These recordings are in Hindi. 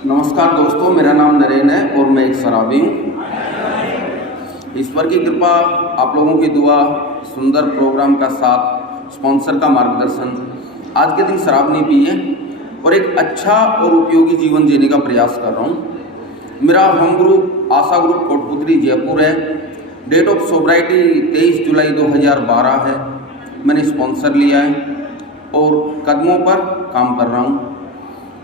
नमस्कार दोस्तों, मेरा नाम नरेन है और मैं एक शराबी हूँ। ईश्वर की कृपा, आप लोगों की दुआ, सुंदर प्रोग्राम का साथ, स्पॉन्सर का मार्गदर्शन, आज के दिन शराब नहीं पी है और एक अच्छा और उपयोगी जीवन जीने का प्रयास कर रहा हूँ। मेरा home group Asha group Kotputli Jaipur है। डेट ऑफ सोब्राइटी 23 जुलाई 2012 है। मैंने स्पॉन्सर लिया है और कदमों पर काम कर रहा हूँ।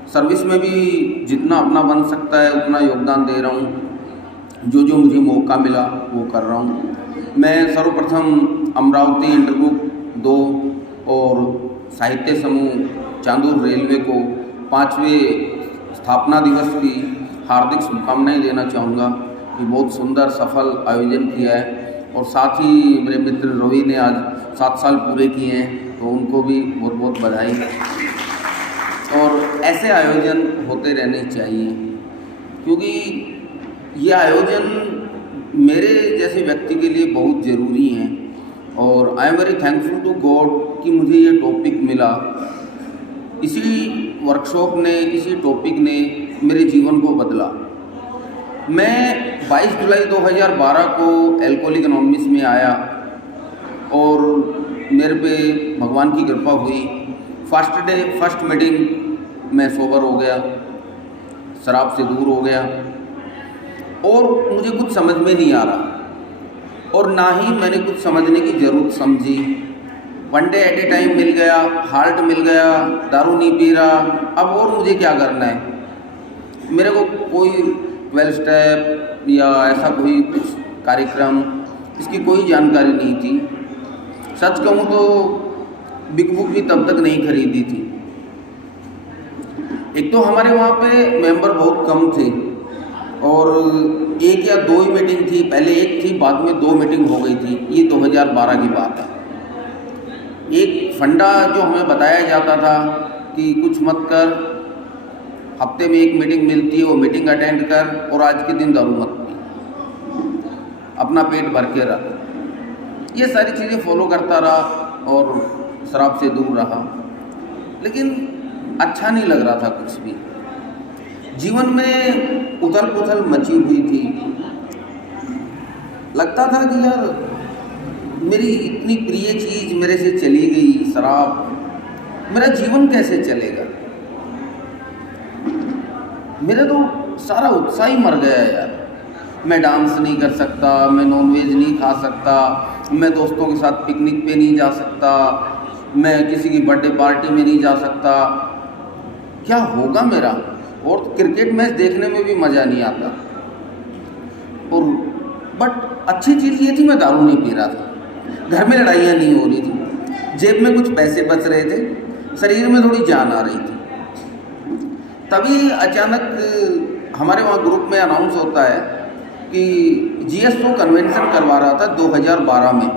सर्विस में भी जितना अपना बन सकता है उतना योगदान दे रहा हूँ। जो जो मुझे मौका मिला वो कर रहा हूँ। मैं सर्वप्रथम अमरावती इंटरग्रुप 2 और साहित्य समूह चांदूर रेलवे को 5वें स्थापना दिवस की हार्दिक शुभकामनाएं देना चाहूँगा कि बहुत सुंदर सफल आयोजन किया है। और साथ ही मेरे मित्र रवि ने आज 7 साल पूरे किए हैं, तो उनको भी बहुत बहुत बधाई। और ऐसे आयोजन होते रहने चाहिए क्योंकि ये आयोजन मेरे जैसे व्यक्ति के लिए बहुत ज़रूरी हैं। और I am very thankful to God कि मुझे ये टॉपिक मिला। इसी वर्कशॉप ने, इसी टॉपिक ने मेरे जीवन को बदला। मैं 22 जुलाई 2012 को एल्कोहलिक एनोनिमस में आया और मेरे पे भगवान की कृपा हुई। फर्स्ट मीटिंग मैं सोबर हो गया, शराब से दूर हो गया और मुझे कुछ समझ में नहीं आ रहा और ना ही मैंने कुछ समझने की ज़रूरत समझी। One day at a time मिल गया, हाल्ट मिल गया, दारू नहीं पी रहा, अब और मुझे क्या करना है। मेरे को कोई 12 स्टेप या ऐसा कोई कुछ कार्यक्रम, इसकी कोई जानकारी नहीं थी। सच कहूँ तो बिग बुक भी तब तक नहीं खरीदी थी। एक तो हमारे वहाँ पे मेंबर बहुत कम थे और 1 या 2 ही मीटिंग थी। पहले 1 थी, बाद में 2 मीटिंग हो गई थी। ये 2012 की बात है। एक फंडा जो हमें बताया जाता था कि कुछ मत कर, हफ्ते में 1 मीटिंग मिलती है, वो मीटिंग अटेंड कर और आज के दिन दारू मत पी, अपना पेट भर के रख। ये सारी चीज़ें फॉलो करता रहा और शराब से दूर रहा, लेकिन अच्छा नहीं लग रहा था कुछ भी। जीवन में उथल पुथल मची हुई थी। लगता था कि यार मेरी इतनी प्रिय चीज़ मेरे से चली गई, शराब, मेरा जीवन कैसे चलेगा। मेरा तो सारा उत्साह ही मर गया यार। मैं डांस नहीं कर सकता, मैं नॉनवेज नहीं खा सकता, मैं दोस्तों के साथ पिकनिक पे नहीं जा सकता, मैं किसी की बर्थडे पार्टी में नहीं जा सकता। क्या होगा मेरा। और क्रिकेट मैच देखने में भी मज़ा नहीं आता। और बट अच्छी चीज़ ये थी, मैं दारू नहीं पी रहा था, घर में लड़ाइयाँ नहीं हो रही थी, जेब में कुछ पैसे बच रहे थे, शरीर में थोड़ी जान आ रही थी। तभी अचानक हमारे वहाँ ग्रुप में अनाउंस होता है कि GSO कन्वेंशन करवा रहा था 2012 में।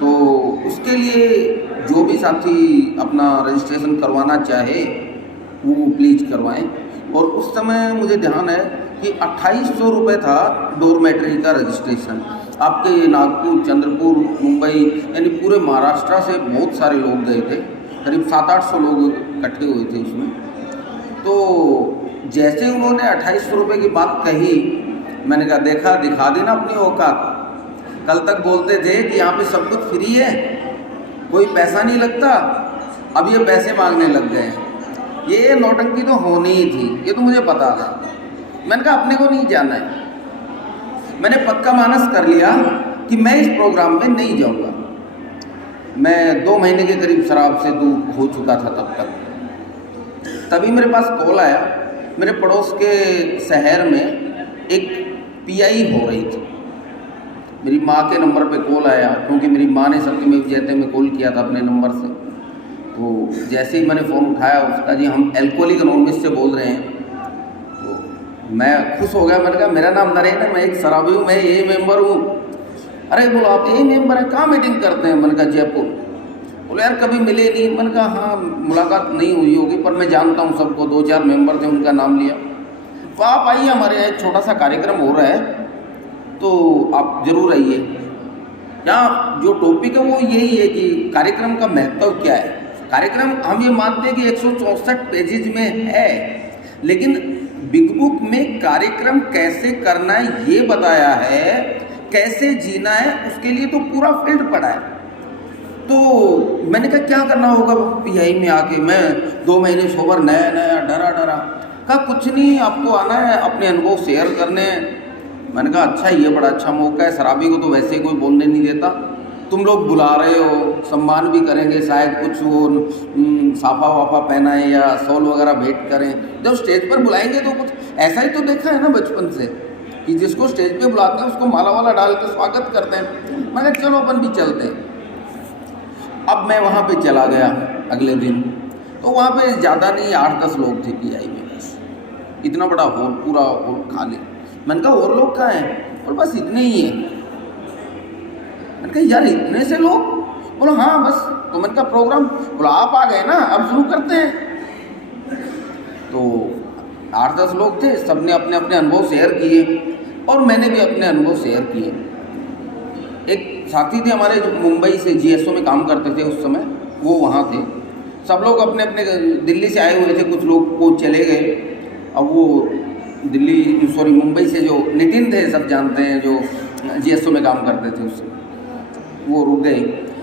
तो उसके लिए जो भी साथी अपना रजिस्ट्रेशन करवाना चाहे वो प्लीज़ करवाएं। और उस समय मुझे ध्यान है कि 2800 रुपये था डोरमेट्री का रजिस्ट्रेशन। आपके नागपुर, चंद्रपुर, मुंबई, यानी पूरे महाराष्ट्र से बहुत सारे लोग गए थे। करीब 700-800 लोग इकट्ठे हुए थे उसमें। तो जैसे उन्होंने 2800 रुपये की बात कही, मैंने कहा देखा, दिखा देना अपनी औकात। कल तक बोलते थे कि यहाँ पे सब कुछ फ्री है, कोई पैसा नहीं लगता, अब ये पैसे मांगने लग गए। ये नौटंकी तो होनी ही थी, ये तो मुझे पता था। मैंने कहा अपने को नहीं जाना है। मैंने पक्का मानस कर लिया कि मैं इस प्रोग्राम में नहीं जाऊंगा। मैं 2 महीने के करीब शराब से दूर हो चुका था तब तक। तभी मेरे पास कॉल आया। मेरे पड़ोस के शहर में एक PI हो रही थी। मेरी माँ के नंबर पे कॉल आया, क्योंकि मेरी माँ ने सत्यमेव जयते में कॉल किया था अपने नंबर से। तो जैसे ही मैंने फ़ोन उठाया, उसका जी हम एल्कोहलिक एनोनिमस से बोल रहे हैं। तो मैं खुश हो गया। मैंने कहा मेरा नाम नरेन है, मैं एक शराबी हूँ, मैं ये मेंबर हूँ। अरे बोलो आप ये मेंबर हैं, कहाँ मीटिंग करते हैं। मैंने कहा जयपुर। बोले यार कभी मिले नहीं। मैंने कहा हाँ मुलाकात नहीं हुई होगी, पर मैं जानता हूँ सबको। 2-4 मेंबर थे, उनका नाम लिया। तो आप आइए, हमारे यहाँ एक छोटा सा कार्यक्रम हो रहा है, तो आप ज़रूर आइए। यहाँ जो टॉपिक है वो यही है कि कार्यक्रम का महत्व क्या है। कार्यक्रम हम ये मानते हैं कि 164 पेजेज में है, लेकिन बिग बुक में कार्यक्रम कैसे करना है ये बताया है, कैसे जीना है उसके लिए तो पूरा फील्ड पड़ा है। तो मैंने कहा क्या करना होगा पीआई में आके, मैं 2 महीने सोबर नया नया डरा डरा। कहा कुछ नहीं, आपको आना है, अपने अनुभव शेयर करने हैं। मैंने कहा अच्छा, ये बड़ा अच्छा मौका है, शराबी को तो वैसे ही कोई बोलने नहीं देता, तुम लोग बुला रहे हो, सम्मान भी करेंगे, शायद कुछ वो साफा वाफा पहनाएं या शॉल वगैरह भेंट करें। जब स्टेज पर बुलाएंगे तो कुछ ऐसा ही तो देखा है ना बचपन से, कि जिसको स्टेज पे बुलाते हैं उसको माला वाला डाल के स्वागत करते हैं। मैं कहा चलो अपन भी चलते हैं। अब मैं वहाँ पे चला गया अगले दिन, तो वहाँ पे ज़्यादा नहीं 8-10 लोग थे पीआई में, बस इतना बड़ा हॉल, पूरा हॉल खाली। मैंने कहा और लोग कहाँ हैं? और बस इतने ही हैं। मैंने कहा यार इतने से लोग? बोला हाँ बस। तो मैंने कहा प्रोग्राम? बोला आप आ गए ना, अब शुरू करते हैं। तो 8-10 लोग थे, सबने अपने अपने अनुभव शेयर किए और मैंने भी अपने अनुभव शेयर किए। एक साथी थे हमारे जो मुंबई से जीएसओ में काम करते थे उस समय, वो वहाँ थे। सब लोग अपने अपने दिल्ली से आए हुए थे, कुछ लोग वो चले गए। अब वो मुंबई से जो नितिन थे, सब जानते हैं, जो जीएसओ में काम करते थे उससे, वो रुक गए।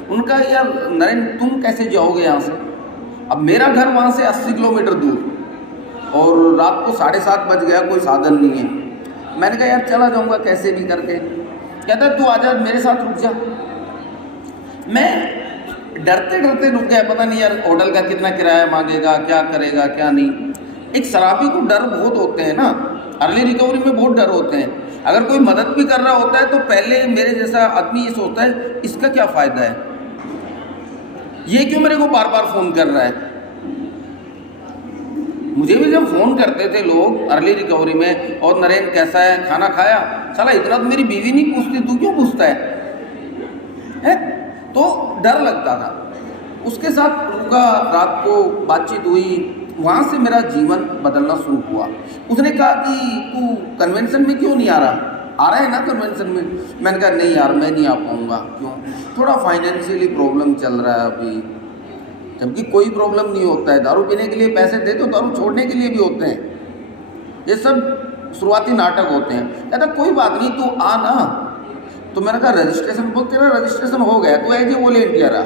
उनका यार नरेंद्र तुम कैसे जाओगे यहाँ से? अब मेरा घर वहाँ से 80 किलोमीटर दूर और रात को 7:30 बज गया, कोई साधन नहीं है। मैंने कहा यार चला जाऊँगा कैसे भी करके। कहता तू आजा मेरे साथ, रुक जा। मैं डरते डरते रुक गया, पता नहीं यार होटल का कितना किराया मांगेगा, क्या करेगा क्या नहीं। एक शराबी को डर बहुत होते हैं ना, अर्ली रिकवरी में बहुत डर होते हैं। अगर कोई मदद भी कर रहा होता है तो पहले मेरे जैसा आदमी ये सोचता है इसका क्या फ़ायदा है, ये क्यों मेरे को बार बार फ़ोन कर रहा है। मुझे भी जब फ़ोन करते थे लोग अर्ली रिकवरी में, और नरेंद्र कैसा है, खाना खाया, साला इतना तो मेरी बीवी नहीं पूछती, तू क्यों पूछता है? तो डर लगता था। उसके साथ रुका, रात को बातचीत हुई, वहाँ से मेरा जीवन बदलना शुरू हुआ। उसने कहा कि तू कन्वेंशन में क्यों नहीं आ रहा है ना कन्वेंशन में? मैंने कहा नहीं यार मैं नहीं आ पाऊँगा। क्यों? थोड़ा फाइनेंशियली प्रॉब्लम चल रहा है अभी। जबकि कोई प्रॉब्लम नहीं होता है, दारू पीने के लिए पैसे दे तो दारू छोड़ने के लिए भी होते हैं। ये सब शुरुआती नाटक होते हैं। कहता कोई बात नहीं, तू आ ना। तो मैंने कहा रजिस्ट्रेशन, बोल तेरा रजिस्ट्रेशन हो गया, तो एज ए वॉलंटियर आ।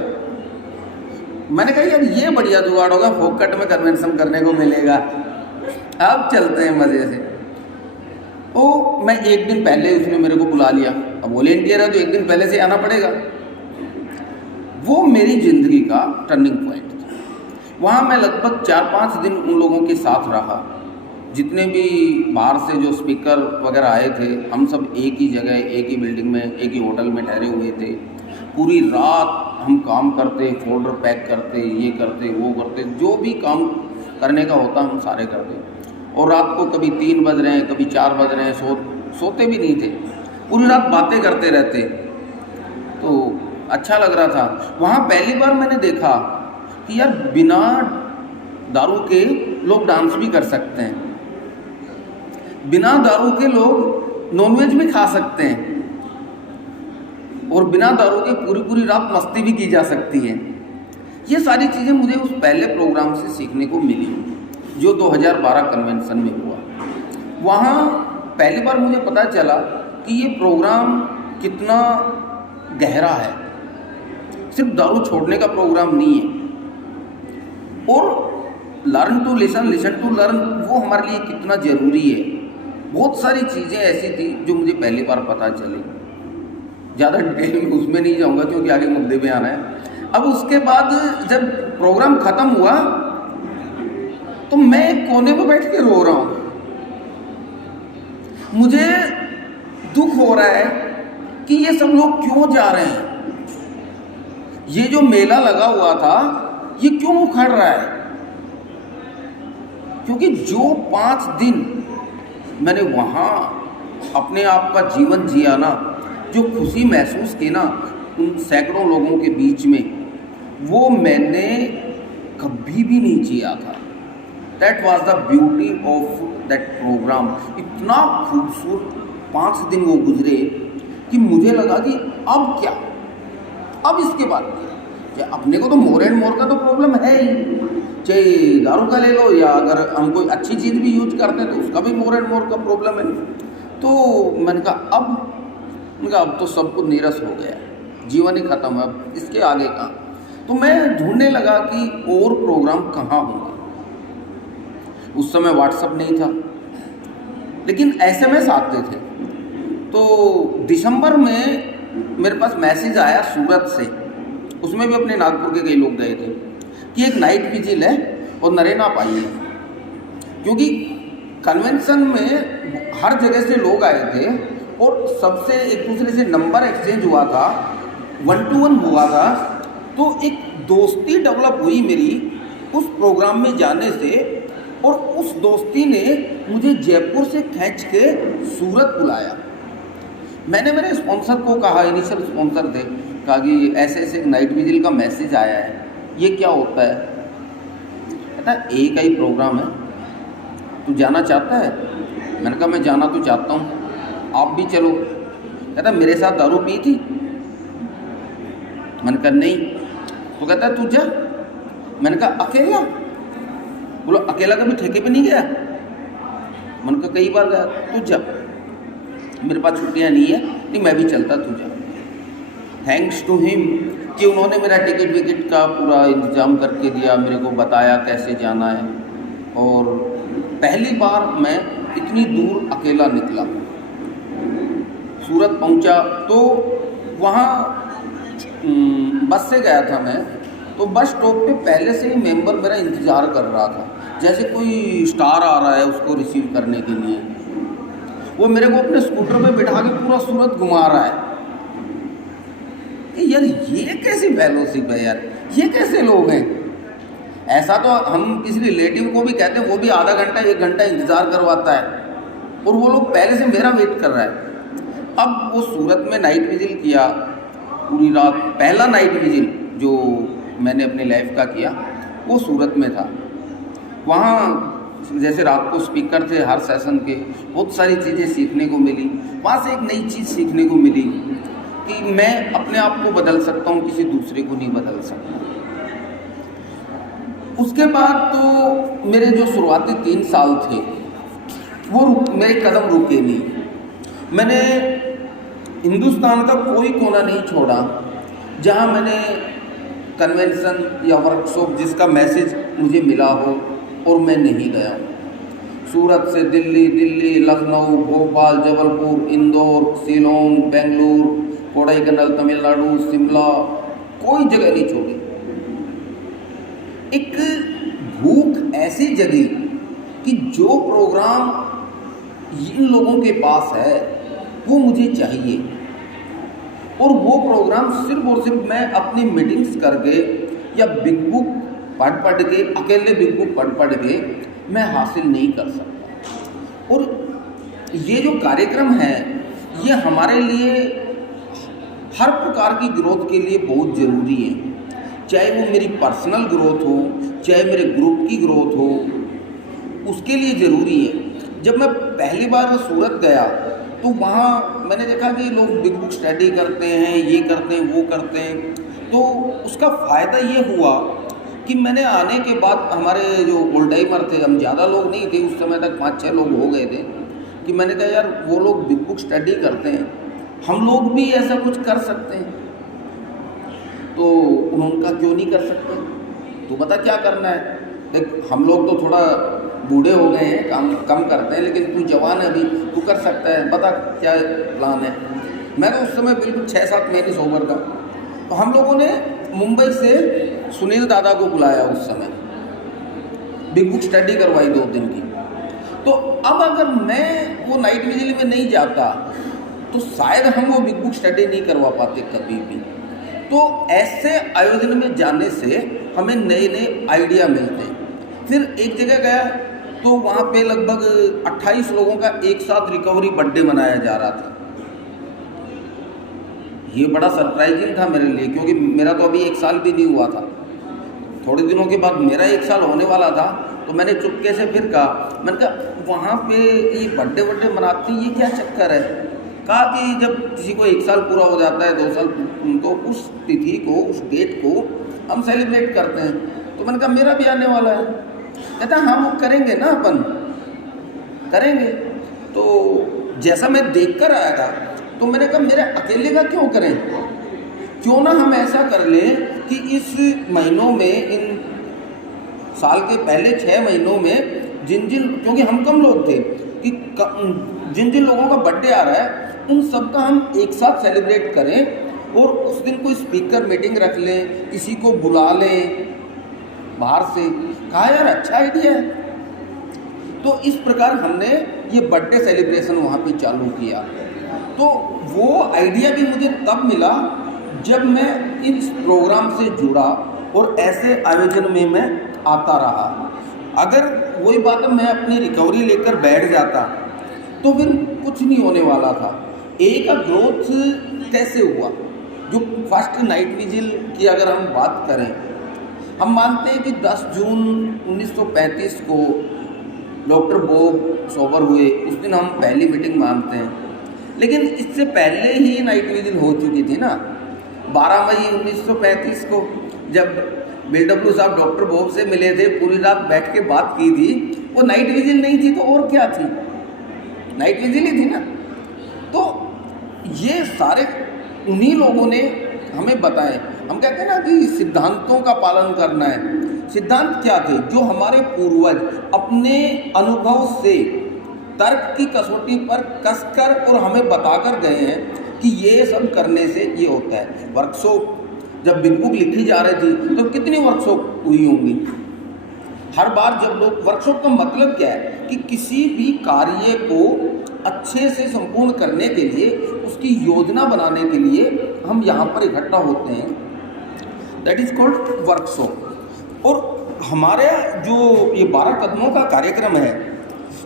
मैंने कहा यार ये बढ़िया जुगाड़ होगा, फोकट में कन्वेंशन करने को मिलेगा, अब चलते हैं मज़े से। तो मैं एक दिन पहले उसने मेरे को बुला लिया। अब वॉलंटियर है तो एक दिन पहले से आना पड़ेगा। वो मेरी ज़िंदगी का टर्निंग पॉइंट था। वहाँ मैं लगभग 4-5 दिन उन लोगों के साथ रहा, जितने भी बाहर से जो स्पीकर वगैरह आए थे। हम सब एक ही जगह, एक ही बिल्डिंग में, एक ही होटल में ठहरे हुए थे। पूरी रात हम काम करते, फोल्डर पैक करते, ये करते वो करते, जो भी काम करने का होता हम सारे करते। और रात को कभी 3 बज रहे हैं, कभी 4 बज रहे हैं, सोते भी नहीं थे, पूरी रात बातें करते रहते। तो अच्छा लग रहा था। वहाँ पहली बार मैंने देखा कि यार बिना दारू के लोग डांस भी कर सकते हैं, बिना दारू के लोग नॉनवेज भी खा सकते हैं, और बिना दारू के पूरी पूरी रात मस्ती भी की जा सकती है। ये सारी चीज़ें मुझे उस पहले प्रोग्राम से सीखने को मिली, जो 2012 कन्वेंशन में हुआ। वहाँ पहली बार मुझे पता चला कि ये प्रोग्राम कितना गहरा है, सिर्फ दारू छोड़ने का प्रोग्राम नहीं है। और learn to listen, listen to learn, वो हमारे लिए कितना ज़रूरी है। बहुत सारी चीज़ें ऐसी थी जो मुझे पहली बार पता चली। ज़्यादा डिटेल में उसमें नहीं जाऊँगा क्योंकि आगे मुद्दे पे आना है। अब उसके बाद जब प्रोग्राम ख़त्म हुआ तो मैं एक कोने में बैठ के रो रहा हूँ। मुझे दुख हो रहा है कि ये सब लोग क्यों जा रहे हैं, ये जो मेला लगा हुआ था ये क्यों उखड़ रहा है। क्योंकि जो 5 दिन मैंने वहाँ अपने आप का जीवन जिया ना, जो खुशी महसूस की ना उन सैकड़ों लोगों के बीच में, वो मैंने कभी भी नहीं जिया था। That was the beauty of that program. इतना खूबसूरत 5 दिन वो गुजरे कि मुझे लगा कि अब क्या, अब इसके बाद क्या। अपने को तो मोर एंड मोर का तो प्रॉब्लम है ही, चाहे दारू का ले लो, या अगर हम कोई अच्छी चीज़ भी यूज करते हैं तो उसका भी मोर एंड मोर का प्रॉब्लम है। तो मैंने कहा अब तो सब कुछ नीरस हो गया है, जीवन ही खत्म है, अब इसके आगे कहाँ। तो मैं ढूंढने लगा कि और प्रोग्राम कहाँ होंगे। उस समय व्हाट्सअप नहीं था, लेकिन एसएमएस आते थे। तो दिसंबर में मेरे पास मैसेज आया सूरत से, उसमें भी अपने नागपुर के कई लोग गए थे, कि एक नाइट विजिल है और नरेना पाई है। क्योंकि कन्वेंशन में हर जगह से लोग आए थे और सबसे एक दूसरे से नंबर एक्सचेंज हुआ था, 1-to-1 हुआ था। तो एक दोस्ती डेवलप हुई मेरी उस प्रोग्राम में जाने से, और उस दोस्ती ने मुझे जयपुर से खींच के सूरत बुलाया। मैंने मेरे स्पॉन्सर को कहा, इनिशियल स्पॉन्सर थे, कहा कि ऐसे ऐसे नाइट विजिल का मैसेज आया है, ये क्या होता है? कहता एक ही प्रोग्राम है, तू जाना चाहता है? मैंने कहा मैं जाना तो चाहता हूँ, आप भी चलो। कहता मेरे साथ दारू पी थी? मैंने कहा नहीं। तो कहता तू जा। मैंने कहा अकेला? बोलो अकेला कभी ठेके पे नहीं गया? मैंने कहा कई बार गया। तू जा, मेरे पास छुट्टियाँ नहीं है, नहीं मैं भी चलता, तू जा। थैंक्स टू हिम कि उन्होंने मेरा टिकट विकेट का पूरा इंतज़ाम करके दिया, मेरे को बताया कैसे जाना है। और पहली बार मैं इतनी दूर अकेला निकला, सूरत पहुंचा। तो वहाँ बस से गया था मैं, तो बस स्टॉप पे पहले से ही मेंबर मेरा इंतज़ार कर रहा था, जैसे कोई स्टार आ रहा है उसको रिसीव करने के लिए। वो मेरे को अपने स्कूटर पे बिठा के पूरा सूरत घुमा रहा है। यार ये कैसी फेलोशिप है यार, ये कैसे लोग हैं? ऐसा तो हम किसी रिलेटिव को भी कहते हैं, वो भी आधा घंटा 1 घंटा इंतज़ार करवाता है, और वो लोग पहले से मेरा वेट कर रहा है। अब वो सूरत में नाइट विजिल किया पूरी रात। पहला नाइट विजिल जो मैंने अपनी लाइफ का किया वो सूरत में था। वहाँ जैसे रात को स्पीकर थे हर सेशन के, बहुत सारी चीज़ें सीखने को मिली। वहाँ से एक नई चीज़ सीखने को मिली कि मैं अपने आप को बदल सकता हूँ, किसी दूसरे को नहीं बदल सकता। उसके बाद तो मेरे जो शुरुआती 3 साल थे वो मेरे कदम रुके नहीं। मैंने हिंदुस्तान का कोई कोना नहीं छोड़ा जहाँ मैंने कन्वेंशन या वर्कशॉप जिसका मैसेज मुझे मिला हो और मैं नहीं गया। सूरत से दिल्ली, लखनऊ, भोपाल, जबलपुर, इंदौर, शिलोंग, बेंगलुरु, कोडाईकनाल, तमिलनाडु, शिमला, कोई जगह नहीं छोड़ी। एक भूख ऐसी जगी कि जो प्रोग्राम इन लोगों के पास है वो मुझे चाहिए, और वो प्रोग्राम सिर्फ और सिर्फ मैं अपनी मीटिंग्स करके या बिग बुक पढ़ के, अकेले बिग बुक पढ़ के मैं हासिल नहीं कर सकता। और ये जो कार्यक्रम है ये हमारे लिए हर प्रकार की ग्रोथ के लिए बहुत ज़रूरी है, चाहे वो मेरी पर्सनल ग्रोथ हो, चाहे मेरे ग्रुप की ग्रोथ हो, उसके लिए ज़रूरी है। जब मैं पहली बार सूरत गया तो वहाँ मैंने देखा कि लोग बिग बुक स्टडी करते हैं, ये करते हैं, वो करते हैं। तो उसका फ़ायदा ये हुआ कि मैंने आने के बाद हमारे जो ओल्ड टाइमर थे, हम ज़्यादा लोग नहीं थे उस समय तक, 5-6 लोग हो गए थे, कि मैंने कहा यार वो लोग बिग बुक स्टडी करते हैं, हम लोग भी ऐसा कुछ कर सकते हैं। तो उन्होंने कहा क्यों नहीं कर सकते, तो बता क्या करना है। देख हम लोग तो थोड़ा बूढ़े हो गए हैं, काम कम करते हैं, लेकिन तू जवान है अभी, तू कर सकता है, बता क्या प्लान है। मैं तो उस समय बिल्कुल 6-7 महीने सोबर था। तो हम लोगों ने मुंबई से सुनील दादा को बुलाया, उस समय बिग बुक स्टडी करवाई 2 दिन की। तो अब अगर मैं वो नाइट विजिल में नहीं जाता तो शायद हम वो बिग बुक स्टडी नहीं करवा पाते कभी भी। तो ऐसे आयोजन में जाने से हमें नए नए आइडिया मिलते हैं। फिर एक जगह गया तो वहाँ पे लगभग 28 लोगों का एक साथ रिकवरी बर्थडे मनाया जा रहा था। ये बड़ा सरप्राइजिंग था मेरे लिए, क्योंकि मेरा तो अभी 1 साल भी नहीं हुआ था। थोड़े दिनों के बाद मेरा 1 साल होने वाला था। तो मैंने चुपके से फिर कहा, मैंने कहा वहाँ पे ये बर्थडे मनाते हैं, ये क्या चक्कर है। कहा कि जब किसी को 1 साल पूरा हो जाता है, 2 साल, तो उस तिथि को, उस डेट को हम सेलिब्रेट करते हैं। तो मैंने कहा मेरा भी आने वाला है। कहता हाँ वो करेंगे ना, अपन करेंगे। तो जैसा मैं देख कर आया था तो मैंने कहा मेरे अकेले का क्यों करें, क्यों ना हम ऐसा कर लें कि इस महीनों में, इन साल के पहले 6 महीनों में क्योंकि हम कम लोग थे कि जिन जिन लोगों का बर्थडे आ रहा है उन सब का हम एक साथ सेलिब्रेट करें और उस दिन कोई स्पीकर मीटिंग रख लें, किसी को बुला लें बाहर से। कहा यार अच्छा आइडिया है। तो इस प्रकार हमने ये बर्थडे सेलिब्रेशन वहाँ पे चालू किया। तो वो आइडिया भी मुझे तब मिला जब मैं इस प्रोग्राम से जुड़ा और ऐसे आयोजन में मैं आता रहा। अगर वही बात मैं अपनी रिकवरी लेकर बैठ जाता तो फिर कुछ नहीं होने वाला था। ए का ग्रोथ कैसे हुआ, जो फर्स्ट नाइट विजिल की अगर हम बात करें, हम मानते हैं कि 10 जून 1935 को डॉक्टर बॉब सोबर हुए, उस दिन हम पहली मीटिंग मानते हैं। लेकिन इससे पहले ही नाइट विजिल हो चुकी थी ना। 12 मई 1935 को जब BW साहब डॉक्टर बॉब से मिले थे, पूरी रात बैठ के बात की थी, वो नाइट विजिल नहीं थी तो और क्या थी, नाइट विजिल ही थी ना। तो ये सारे उन्हीं लोगों ने हमें बताए। हम कहते हैं ना कि सिद्धांतों का पालन करना है। सिद्धांत क्या थे, जो हमारे पूर्वज अपने अनुभव से तर्क की कसौटी पर कसकर और हमें बताकर गए हैं कि ये सब करने से ये होता है। वर्कशॉप जब बिग बुक लिखी जा रही थी तो कितनी वर्कशॉप हुई होंगी। हर बार जब लोग, वर्कशॉप का मतलब क्या है कि किसी भी कार्य को अच्छे से संपूर्ण करने के लिए, उसकी योजना बनाने के लिए हम यहाँ पर इकट्ठा होते हैं, दैट इज कॉल्ड वर्कशॉप। और हमारे जो ये 12 कदमों का कार्यक्रम है,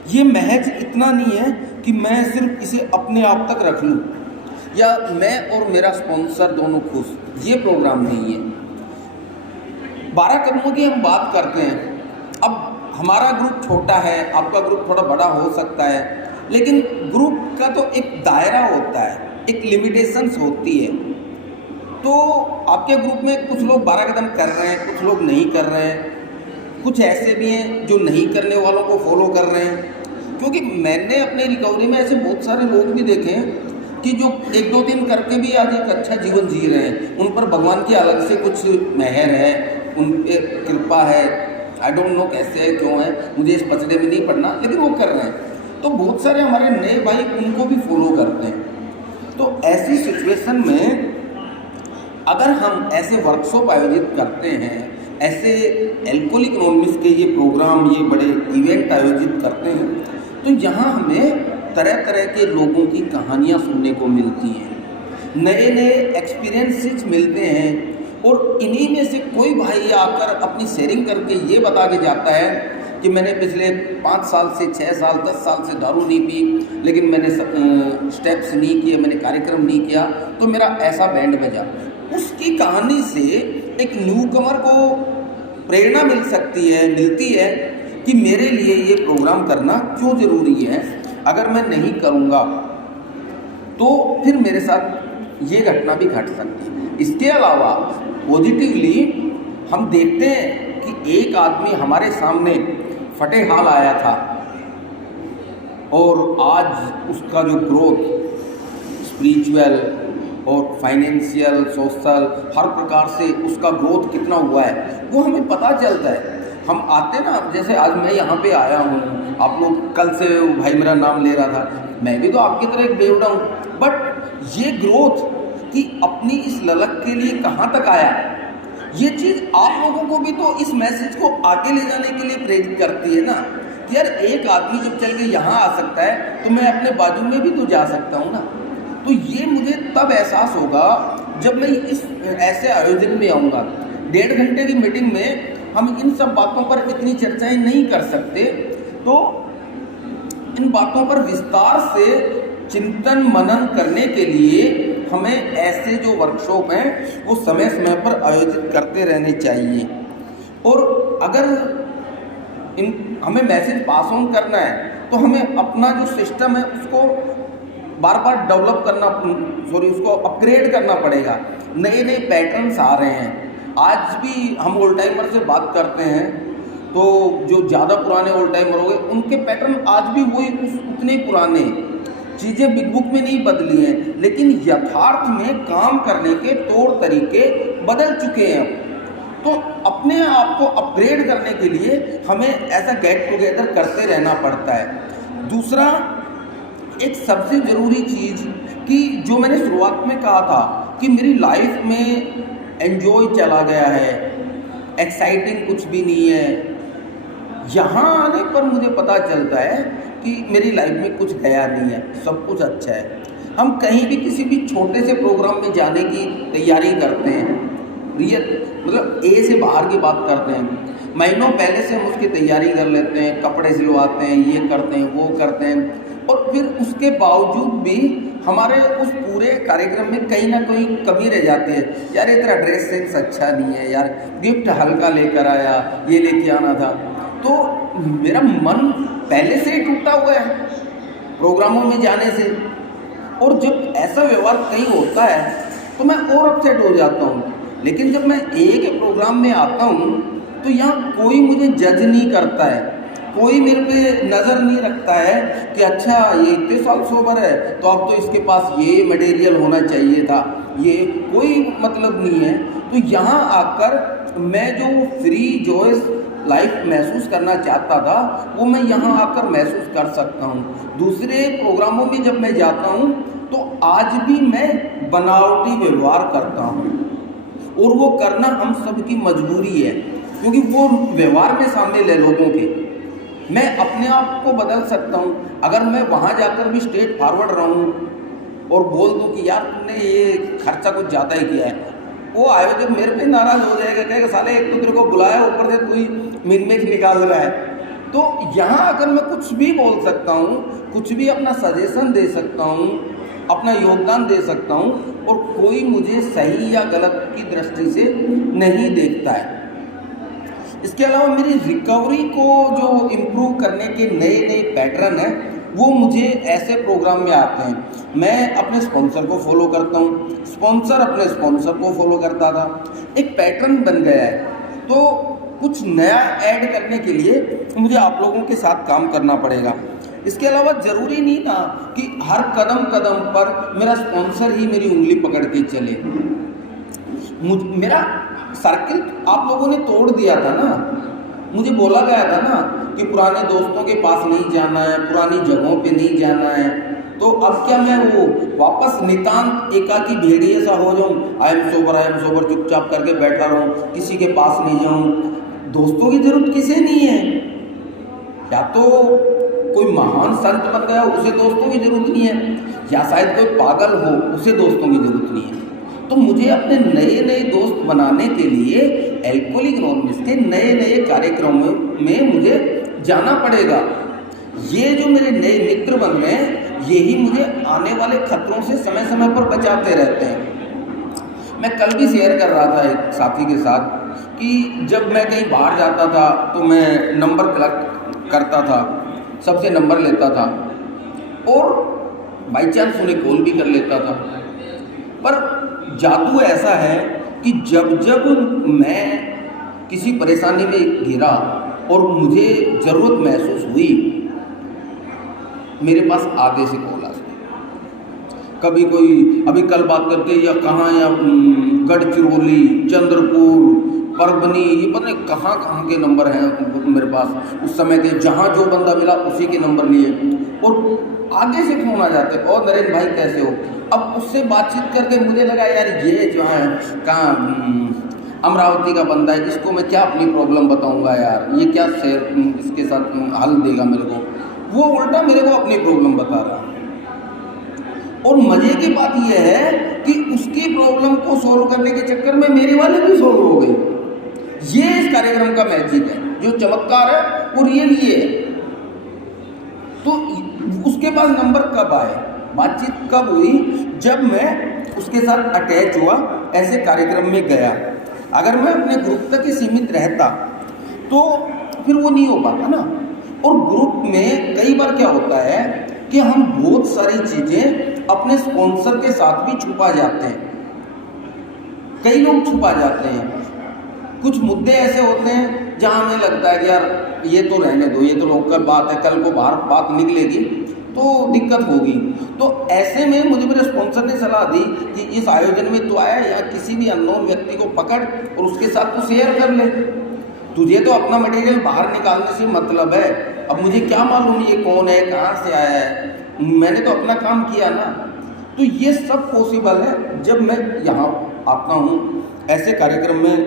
ये महज इतना नहीं है कि मैं सिर्फ इसे अपने आप तक रख लूँ या मैं और मेरा स्पॉन्सर दोनों खुश, ये प्रोग्राम नहीं है। 12 कदमों की हम बात करते हैं। अब हमारा ग्रुप छोटा है, आपका ग्रुप थोड़ा बड़ा हो सकता है, लेकिन ग्रुप का तो एक दायरा होता है, एक लिमिटेशंस होती है। तो आपके ग्रुप में कुछ लोग 12 कदम कर रहे हैं, कुछ लोग नहीं कर रहे हैं, कुछ ऐसे भी हैं जो नहीं करने वालों को फॉलो कर रहे हैं। क्योंकि मैंने अपनी रिकवरी में ऐसे बहुत सारे लोग भी देखे हैं कि जो 1-2 दिन करके भी आज एक अच्छा जीवन जी रहे हैं। उन पर भगवान की अलग से कुछ मेहर है, उन पर कृपा है, आई डोंट नो कैसे है, क्यों है, मुझे इस पचड़े में नहीं पड़ना, लेकिन वो कर रहे हैं। तो बहुत सारे हमारे नए भाई उनको भी फॉलो करते हैं। तो ऐसी सिचुएशन में अगर हम ऐसे वर्कशॉप आयोजित करते हैं, ऐसे एल्कोहलिक एनोनिमस के ये प्रोग्राम, ये बड़े इवेंट आयोजित करते हैं, तो यहाँ हमें तरह तरह के लोगों की कहानियाँ सुनने को मिलती हैं, नए नए एक्सपीरियंसेस मिलते हैं। और इन्हीं में से कोई भाई आकर अपनी शेयरिंग करके ये बता के जाता है कि मैंने पिछले 5 साल से 6 साल 10 साल से दारू नहीं पी, लेकिन मैंने स्टेप्स नहीं किए, मैंने कार्यक्रम नहीं किया, तो मेरा ऐसा बैंड बजा। उसकी कहानी से एक न्यूकमर को प्रेरणा मिलती है कि मेरे लिए ये प्रोग्राम करना क्यों ज़रूरी है। अगर मैं नहीं करूँगा तो फिर मेरे साथ ये घटना भी घट सकती है। इसके अलावा पॉजिटिवली हम देखते हैं कि एक आदमी हमारे सामने फटे हाल आया था और आज उसका जो ग्रोथ स्पिरिचुअल और फाइनेंशियल, सोशल, हर प्रकार से उसका ग्रोथ कितना हुआ है वो हमें पता चलता है। हम आते ना, जैसे आज मैं यहाँ पे आया हूँ, आप लोग कल से भाई मेरा नाम ले रहा था, मैं भी तो आपकी तरह एक बेवड़ा हूँ, बट ये ग्रोथ कि अपनी इस ललक के लिए कहाँ तक आया, ये चीज़ आप लोगों को भी तो इस मैसेज को आगे ले जाने के लिए प्रेरित करती है ना कि यार एक आदमी जब चल के यहाँ आ सकता है तो मैं अपने बाजू में भी तो जा सकता हूँ ना। तो ये मुझे तब एहसास होगा जब मैं इस ऐसे आयोजन में आऊँगा। 1.5 घंटे की मीटिंग में हम इन सब बातों पर इतनी चर्चाएं नहीं कर सकते, तो इन बातों पर विस्तार से चिंतन मनन करने के लिए हमें ऐसे जो वर्कशॉप हैं वो समय समय पर आयोजित करते रहने चाहिए। और अगर हमें मैसेज पास ऑन करना है तो हमें अपना जो सिस्टम है उसको बार बार डेवलप करना, उसको अपग्रेड करना पड़ेगा। नए नए पैटर्न्स आ रहे हैं, आज भी हम ओल्ड टाइमर से बात करते हैं तो जो ज़्यादा पुराने ओल्ड टाइमर हो गए उनके पैटर्न आज भी वही उतने पुराने, चीज़ें बिग बुक में नहीं बदली हैं, लेकिन यथार्थ में काम करने के तौर तरीके बदल चुके हैं। तो अपने आप को अपग्रेड करने के लिए हमें ऐसा गेट टुगेदर करते रहना पड़ता है। दूसरा, एक सबसे ज़रूरी चीज़ कि जो मैंने शुरुआत में कहा था कि मेरी लाइफ में एन्जॉय चला गया है, एक्साइटिंग कुछ भी नहीं है, यहाँ आने पर मुझे पता चलता है कि मेरी लाइफ में कुछ गया नहीं है, सब कुछ अच्छा है। हम कहीं भी किसी भी छोटे से प्रोग्राम में जाने की तैयारी करते हैं, मतलब ए से बाहर की बात करते हैं, महीनों पहले से हम उसकी तैयारी कर लेते हैं, कपड़े सिलवाते हैं, ये करते हैं, वो करते हैं, और फिर उसके बावजूद भी हमारे उस पूरे कार्यक्रम में कहीं ना कहीं कमी रह जाती है। यार ये तेरा ड्रेस सेंस अच्छा नहीं है, यार गिफ्ट हल्का लेकर आया, ये लेके आना था। तो मेरा मन पहले से ही टूटा हुआ है प्रोग्रामों में जाने से, और जब ऐसा व्यवहार कहीं होता है तो मैं और अपसेट हो जाता हूँ। लेकिन जब मैं एक प्रोग्राम में आता हूँ तो यहाँ कोई मुझे जज नहीं करता है, कोई मेरे पे नज़र नहीं रखता है कि अच्छा ये इतने साल सोबर है तो अब तो इसके पास ये मटेरियल होना चाहिए था, ये कोई मतलब नहीं है। तो यहाँ आकर मैं जो फ्री जॉयस लाइफ महसूस करना चाहता था वो मैं यहाँ आकर महसूस कर सकता हूँ। दूसरे प्रोग्रामों में जब मैं जाता हूँ तो आज भी मैं बनावटी व्यवहार करता हूँ, और वो करना हम सबकी मजबूरी है, क्योंकि वो व्यवहार में शामिल है लोगों के। मैं अपने आप को बदल सकता हूँ अगर मैं वहाँ जाकर भी स्ट्रेट फॉरवर्ड रहूँ और बोल दूँ कि यार तुमने ये खर्चा कुछ ज़्यादा ही किया है। वो आयोजक मेरे पे नाराज़ हो जाएगा, कहेगा साले एक तो तेरे को बुलाया, ऊपर से तू ही मिनमेख निकाल रहा है। तो यहाँ अगर मैं कुछ भी बोल सकता हूँ, कुछ भी अपना सजेशन दे सकता हूँ, अपना योगदान दे सकता हूँ, और कोई मुझे सही या गलत की दृष्टि से नहीं देखता है। इसके अलावा मेरी रिकवरी को जो इम्प्रूव करने के नए नए पैटर्न हैं वो मुझे ऐसे प्रोग्राम में आते हैं। मैं अपने स्पॉन्सर को फॉलो करता हूँ, स्पॉन्सर अपने स्पॉन्सर को फॉलो करता था, एक पैटर्न बन गया है। तो कुछ नया ऐड करने के लिए मुझे आप लोगों के साथ काम करना पड़ेगा। इसके अलावा ज़रूरी नहीं था कि हर कदम कदम पर मेरा स्पॉन्सर ही मेरी उंगली पकड़ के चले। मेरा सर्किल आप लोगों ने तोड़ दिया था ना, मुझे बोला गया था ना कि पुराने दोस्तों के पास नहीं जाना है, पुरानी जगहों पे नहीं जाना है। तो अब क्या मैं वो वापस नितांत एकाकी भेड़िए सा हो जाऊँ, आई एम सोबर चुपचाप करके बैठा रहूँ, किसी के पास नहीं जाऊँ। दोस्तों की जरूरत किसे नहीं है, या तो कोई महान संत बन गया उसे दोस्तों की जरूरत नहीं है, या शायद कोई पागल हो उसे दोस्तों की जरूरत नहीं है। तो मुझे अपने नए नए दोस्त बनाने के लिए एल्कोहलिक एनोनिमस के नए नए कार्यक्रमों में मुझे जाना पड़ेगा। ये जो मेरे नए मित्र बन रहे हैं यही मुझे आने वाले खतरों से समय समय पर बचाते रहते हैं। मैं कल भी शेयर कर रहा था एक साथी के साथ कि जब मैं कहीं बाहर जाता था तो मैं नंबर कलेक्ट करता था, सबसे नंबर लेता था, और बाई चांस उन्हें कॉल भी कर लेता था। पर जादू ऐसा है कि जब जब मैं किसी परेशानी में घिरा और मुझे ज़रूरत महसूस हुई, मेरे पास आगे से कॉल आ गई। कभी कोई अभी कल बात करके या कहाँ, या गढ़चिरौली, चंद्रपुर, परभनी, ये पता नहीं कहाँ कहाँ के नंबर हैं मेरे पास उस समय के। जहाँ जो बंदा मिला उसी के नंबर लिए, और आगे से फोन आ जाते, और नरेंद्र भाई कैसे हो। अब उससे बातचीत करके मुझे लगा यार ये जो है कहाँ अमरावती का बंदा है, इसको मैं क्या अपनी प्रॉब्लम बताऊंगा यार, ये क्या शेयर इसके साथ हल देगा मेरे को। वो उल्टा मेरे को अपनी प्रॉब्लम बता रहा है। और मजे की बात यह है कि उसकी प्रॉब्लम को सॉल्व करने के चक्कर में मेरे वाले भी सॉल्व हो गई। ये इस कार्यक्रम का मैजिक है, जो चमत्कार है वो रियल ये है। तो उसके पास नंबर कब आए, बातचीत कब हुई, जब मैं उसके साथ अटैच हुआ, ऐसे कार्यक्रम में गया। अगर मैं अपने ग्रुप तक ही सीमित रहता तो फिर वो नहीं हो पाता ना। और ग्रुप में कई बार क्या होता है कि हम बहुत सारी चीज़ें अपने स्पॉन्सर के साथ भी छुपा जाते हैं। कई लोग छुपा जाते हैं, कुछ मुद्दे ऐसे होते हैं जहाँ हमें लगता है कि यार ये तो रहने दो, ये तो लोकल बात है, कल को बाहर बात निकलेगी तो दिक्कत होगी। तो ऐसे में मुझे मेरे स्पॉन्सर ने सलाह दी कि इस आयोजन में तो आया, या किसी भी अननोन व्यक्ति को पकड़ और उसके साथ तो शेयर कर ले, तुझे तो अपना मटेरियल बाहर निकालने से मतलब है। अब मुझे क्या मालूम ये कौन है, कहाँ से आया है, मैंने तो अपना काम किया ना। तो ये सब पॉसिबल है जब मैं यहाँ आता हूँ, ऐसे कार्यक्रम में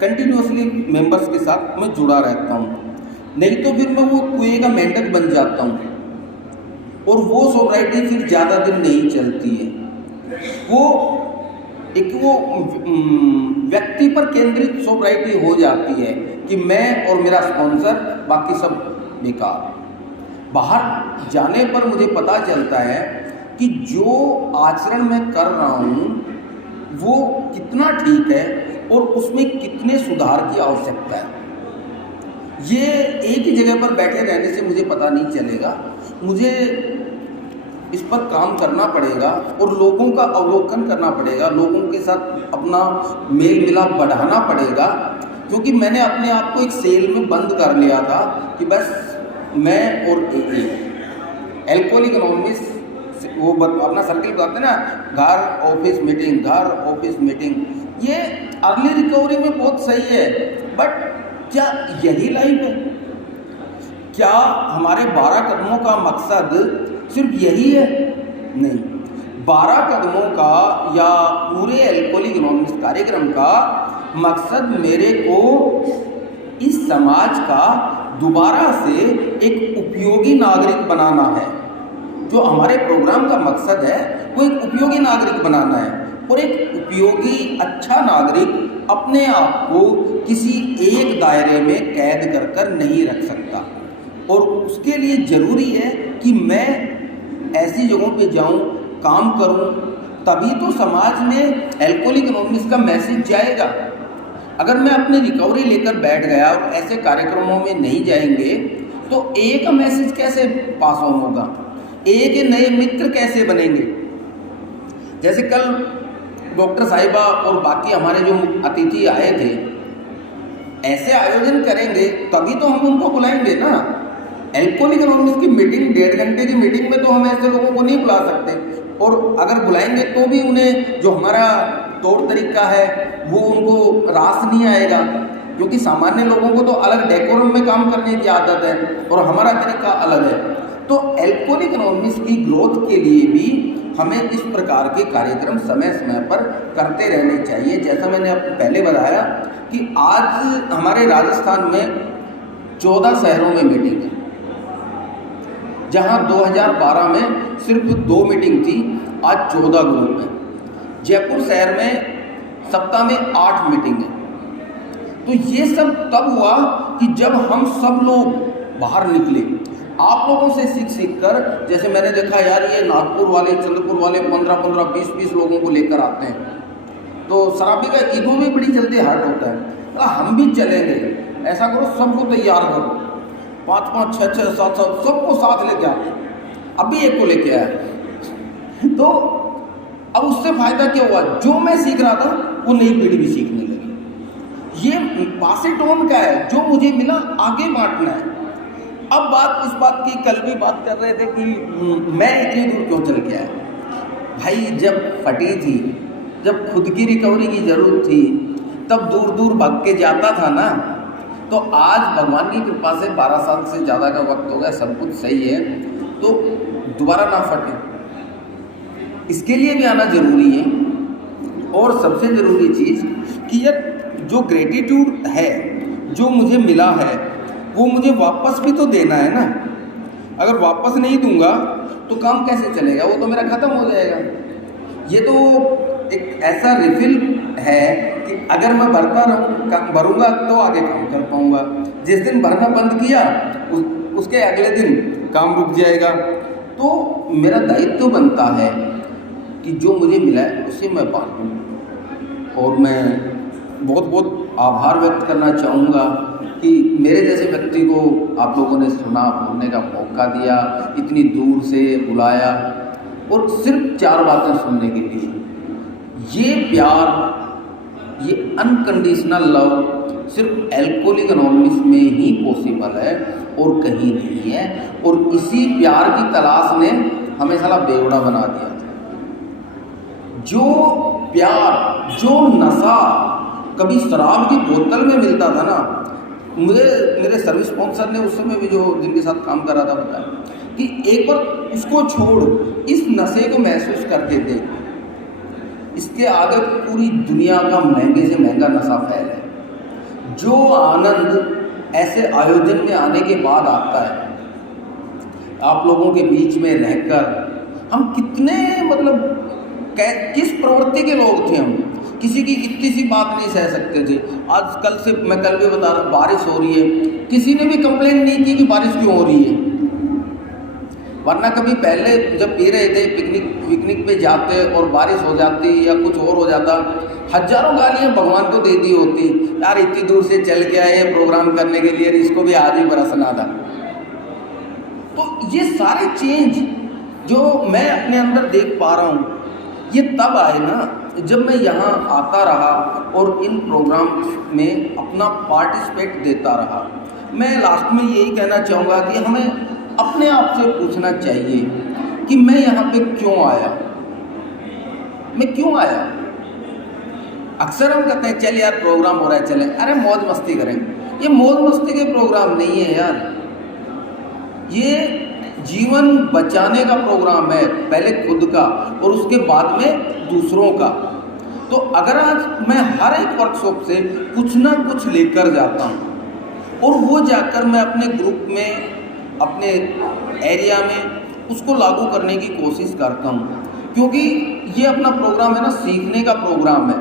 कंटिन्यूसली मेंबर्स के साथ मैं जुड़ा रहता हूँ। नहीं तो फिर मैं वो कुएं का मेंढक बन जाता हूँ और वो सोसाइटी फिर ज़्यादा दिन नहीं चलती है। वो व्यक्ति पर केंद्रित सोसाइटी हो जाती है कि मैं और मेरा स्पॉन्सर, बाकी सब बेकार। बाहर जाने पर मुझे पता चलता है कि जो आचरण मैं कर रहा हूँ वो कितना ठीक है और उसमें कितने सुधार की आवश्यकता है। ये एक ही जगह पर बैठे रहने से मुझे पता नहीं चलेगा, मुझे इस पर काम करना पड़ेगा और लोगों का अवलोकन करना पड़ेगा, लोगों के साथ अपना मेल मिलाप बढ़ाना पड़ेगा। क्योंकि मैंने अपने आप को एक सेल में बंद कर लिया था कि बस मैं और एल्कोहलिक एनोनिमस, वो अपना सर्किल बताते हैं ना, घर ऑफिस मीटिंग, घर ऑफिस मीटिंग। ये अर्ली रिकवरी में बहुत सही है, बट क्या यही लाइफ है? क्या हमारे 12 कदमों का मकसद सिर्फ यही है? नहीं, 12 कदमों का या पूरे एल्कोहलिक एनोनिमस कार्यक्रम का मकसद मेरे को इस समाज का दोबारा से एक उपयोगी नागरिक बनाना है। जो हमारे प्रोग्राम का मकसद है वो एक उपयोगी नागरिक बनाना है, और एक उपयोगी अच्छा नागरिक अपने आप को किसी एक दायरे में कैद कर कर नहीं रख सकता। और उसके लिए ज़रूरी है कि मैं ऐसी जगहों पे जाऊं, काम करूं, तभी तो समाज में एल्कोहलिक एनोनिमस का मैसेज जाएगा। अगर मैं अपनी रिकवरी लेकर बैठ गया और ऐसे कार्यक्रमों में नहीं जाएंगे तो एक मैसेज कैसे पास ऑन होगा, एक नए मित्र कैसे बनेंगे? जैसे कल डॉक्टर साहिबा और बाकी हमारे जो अतिथि आए थे, ऐसे आयोजन करेंगे तभी तो हम उनको बुलाएंगे ना। एल्कोहलिक एनोनिमस की मीटिंग 1.5 घंटे की मीटिंग में तो हम ऐसे लोगों को नहीं बुला सकते, और अगर बुलाएंगे तो भी उन्हें जो हमारा तौर तरीका है वो उनको रास नहीं आएगा, क्योंकि सामान्य लोगों को तो अलग डेकोरम में काम करने की आदत है और हमारा तरीका अलग है। तो एल्कोहलिक एनोनिमस की ग्रोथ के लिए भी हमें इस प्रकार के कार्यक्रम समय समय पर करते रहने चाहिए। जैसा मैंने आपको पहले बताया कि आज हमारे राजस्थान में 14 शहरों में मीटिंग है, जहां 2012 में सिर्फ 2 मीटिंग थी, आज 14 ग्रुप है। जयपुर शहर में सप्ताह में 8 मीटिंग है। तो ये सब तब हुआ कि जब हम सब लोग बाहर निकले, आप लोगों से सीख कर। जैसे मैंने देखा यार, ये नागपुर वाले, चंद्रपुर वाले 15-15, 20-20 लोगों को लेकर आते हैं, तो शराबी का ईगो भी बड़ी जल्दी हर्ट होता है। तो हम भी चलेंगे, ऐसा करो सबको तैयार करो, 5-5, 6-6, 7-7 सबको साथ लेके आते। अभी एक को लेके आया, तो अब उससे फायदा क्या हुआ? जो मैं सीख रहा था वो नई पीढ़ी भी सीखने लगी। ये पास इट ऑन का है, जो मुझे मिला आगे बांटना है। अब बात इस बात की, कल भी बात कर रहे थे कि मैं इतनी दूर क्यों चल के आया। भाई जब फटी थी, जब खुद की रिकवरी की जरूरत थी, तब दूर दूर भाग के जाता था ना। तो आज भगवान की कृपा से 12 साल से ज़्यादा का वक्त हो गया, सब कुछ सही है, तो दोबारा ना फटे, इसके लिए भी आना ज़रूरी है। और सबसे ज़रूरी चीज़ कि यार जो ग्रेटिट्यूड है, जो मुझे मिला है, वो मुझे वापस भी तो देना है ना। अगर वापस नहीं दूंगा तो काम कैसे चलेगा? वो तो मेरा ख़त्म हो जाएगा। ये तो एक ऐसा रिफिल है कि अगर मैं भरता भरूंगा तो आगे काम कर पाऊंगा। जिस दिन भरना बंद किया उसके अगले दिन काम रुक जाएगा। तो मेरा दायित्व बनता है कि जो मुझे मिला है उसे मैं बांटूं। और मैं बहुत बहुत आभार व्यक्त करना चाहूँगा कि मेरे जैसे व्यक्ति को आप लोगों ने सुना, बोलने का मौका दिया, इतनी दूर से बुलाया, और सिर्फ 4 बातें सुनने के लिए। ये प्यार ये अनकंडीशनल लव सिर्फ अल्कोहलिक एनोनिमस में ही पॉसिबल है और कहीं नहीं है। और इसी प्यार की तलाश ने हमें साला बेवड़ा बना दिया था। जो प्यार, जो नशा कभी शराब की बोतल में मिलता था ना, मुझे मेरे सर्विस स्पॉन्सर ने उस समय भी जो जिनके साथ काम कर रहा था बताया कि एक बार उसको छोड़, इस नशे को महसूस करके देख, इसके आगे पूरी दुनिया का महंगे से महंगा नशा फैल है। जो आनंद ऐसे आयोजन में आने के बाद आता है, आप लोगों के बीच में रहकर हम कितने मतलब किस प्रवृत्ति के लोग थे हम, किसी की इतनी सी बात नहीं सह सकते थे। आज कल से मैं कल भी बता रहा, बारिश हो रही है, किसी ने भी कंप्लेन नहीं की कि बारिश क्यों हो रही है। वरना कभी पहले जब पी रहे थे, पिकनिक पे जाते और बारिश हो जाती या कुछ और हो जाता, हजारों गालियाँ भगवान को दे दी होती, यार इतनी दूर से चल के आए प्रोग्राम करने के लिए, इसको भी आज ही बरसना था। तो ये सारे चेंज जो मैं अपने अंदर देख पा रहा हूँ, ये तब आए ना जब मैं यहाँ आता रहा और इन प्रोग्राम में अपना पार्टिसिपेट देता रहा। मैं लास्ट में यही कहना चाहूँगा कि हमें अपने आप से पूछना चाहिए कि मैं यहाँ पे क्यों आया, मैं क्यों आया। अक्सर हम कहते हैं चल यार प्रोग्राम हो रहा है, चले, अरे मौज मस्ती करें। ये मौज मस्ती के प्रोग्राम नहीं है यार, ये जीवन बचाने का प्रोग्राम है, पहले खुद का और उसके बाद में दूसरों का। तो अगर आज मैं हर एक वर्कशॉप से कुछ ना कुछ लेकर जाता हूँ और वो जाकर मैं अपने ग्रुप में, अपने एरिया में उसको लागू करने की कोशिश करता हूँ, क्योंकि ये अपना प्रोग्राम है ना, सीखने का प्रोग्राम है।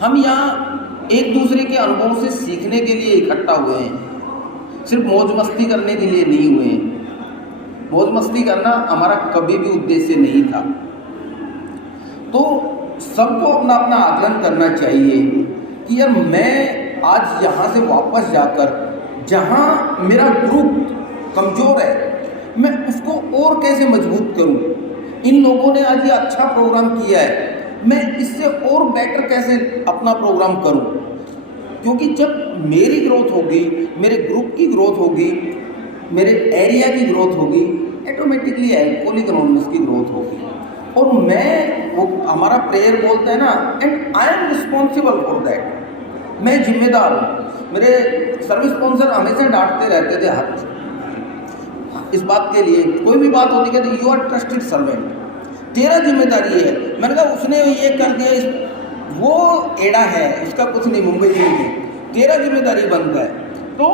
हम यहाँ एक दूसरे के अनुभवों से सीखने के लिए इकट्ठा हुए हैं, सिर्फ मौज मस्ती करने के लिए नहीं हुए हैं। मौज मस्ती करना हमारा कभी भी उद्देश्य नहीं था। तो सबको अपना अपना आकलन करना चाहिए कि यार मैं आज यहाँ से वापस जाकर, जहाँ मेरा ग्रुप कमज़ोर है, मैं उसको और कैसे मजबूत करूँ। इन लोगों ने आज ये अच्छा प्रोग्राम किया है, मैं इससे और बेटर कैसे अपना प्रोग्राम करूँ। क्योंकि जब मेरी ग्रोथ होगी, मेरे ग्रुप की ग्रोथ होगी, मेरे एरिया की ग्रोथ होगी, ऑटोमेटिकली अल्कोहलिक एनोनिमस की ग्रोथ होगी। और मैं, वो हमारा प्रेयर बोलते हैं ना, and I am responsible for that, मैं जिम्मेदार हूँ। मेरे सर्विस स्पॉन्सर हमेशा डांटते रहते थे हर इस बात के लिए, कोई भी बात होती है यू आर ट्रस्टेड सर्वेंट, तेरा जिम्मेदारी है। मैंने कहा उसने ये कर दिया, वो एड़ा है, उसका कुछ नहीं, मुंबई में तेरा जिम्मेदारी बनता है। तो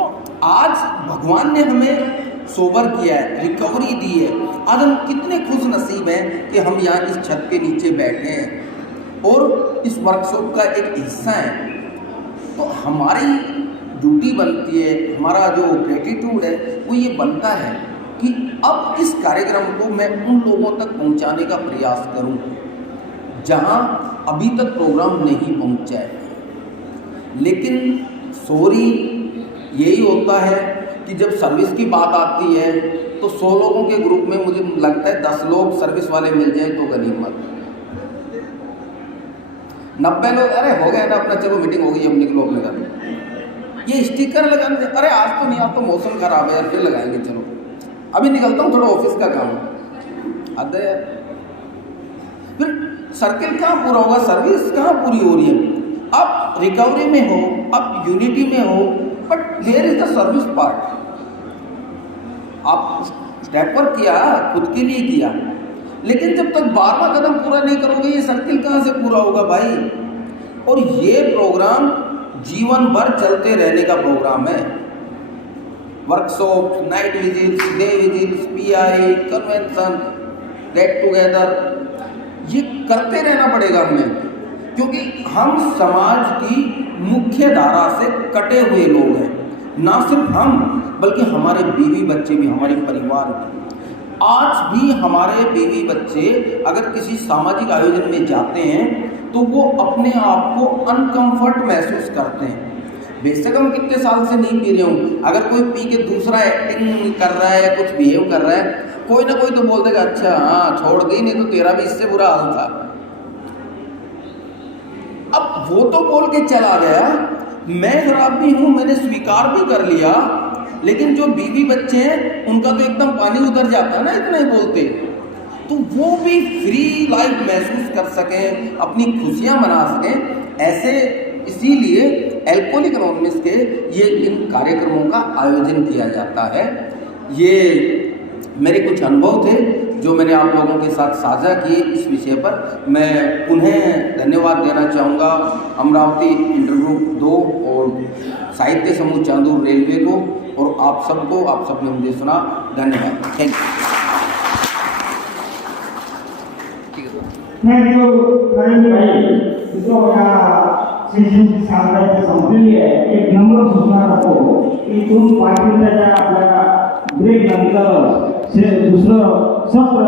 आज भगवान ने हमें सोबर किया है, रिकवरी दी है। आज हम कितने खुश नसीब हैं कि हम यहाँ इस छत के नीचे बैठे हैं और इस वर्कशॉप का एक हिस्सा हैं। तो हमारी ड्यूटी बनती है, हमारा जो ग्रेटिट्यूड है वो ये बनता है कि अब इस कार्यक्रम को मैं उन लोगों तक पहुँचाने का प्रयास करूँ जहाँ अभी तक प्रोग्राम नहीं पहुँचा है। लेकिन सॉरी यही होता है कि जब सर्विस की बात आती है तो 100 लोगों के ग्रुप में मुझे लगता है 10 लोग सर्विस वाले मिल जाए तो गनीमत। 90 लोग अरे हो गया ना अपना, चलो मीटिंग हो गई, अब निकलो अपने घर। ये स्टिकर लगाने, अरे आज तो नहीं, आज तो मौसम खराब है यार, फिर लगाएंगे, चलो अभी निकलता हूँ, थोड़ा ऑफिस का काम है। अरे फिर सर्किल कहाँ पूरा होगा, सर्विस कहाँ पूरी हो रही है। आप रिकवरी में हो, आप यूनिटी में हो, but here is the service part. आप स्टेप वर्क किया, खुद के लिए किया, लेकिन जब तक 12वां कदम पूरा नहीं करोगे ये सर्किल कहाँ से पूरा होगा भाई। और ये प्रोग्राम जीवन भर चलते रहने का प्रोग्राम है। Workshop, night visits, day visits, pi, convention, get together, ये करते रहना पड़ेगा हमें, क्योंकि हम समाज की मुख्य धारा से कटे हुए लोग हैं। ना सिर्फ हम, बल्कि हमारे बीवी बच्चे भी, हमारे परिवार भी। आज भी हमारे बीवी बच्चे अगर किसी सामाजिक आयोजन में जाते हैं तो वो अपने आप को अनकंफर्ट महसूस करते हैं। बेशक हम कितने साल से नहीं पी रहे हूँ, अगर कोई पी के दूसरा एक्टिंग कर रहा है या कुछ बिहेव कर रहा है, कोई ना कोई तो बोल देगा अच्छा हाँ छोड़ दी, नहीं तो तेरा भी इससे बुरा हाल था। अब वो तो बोल के चला गया, मैं शराब भी हूँ, मैंने स्वीकार भी कर लिया, लेकिन जो बीवी बच्चे हैं उनका तो एकदम पानी उतर जाता है ना इतना ही बोलते। तो वो भी फ्री लाइफ महसूस कर सकें, अपनी खुशियाँ मना सकें, ऐसे इसीलिए एल्कोहलिक एनोनिमस के ये इन कार्यक्रमों का आयोजन किया जाता है। ये मेरे कुछ अनुभव थे जो मैंने आप लोगों के साथ साझा किए इस विषय पर। मैं उन्हें धन्यवाद देना चाहूँगा अमरावती इंटरग्रुप 2 और साहित्य समूह चांदूर रेलवे को, और आप सबको, आप सबने मुझे सुना, धन्यवाद। थैंक यू करण भाई, जो या सेशन की सामने संपलेली आहे, एक नंबर सूचना करतो की दोन पार्टीच्या आपल्याला ब्रेक नंतर दुसरं सत्र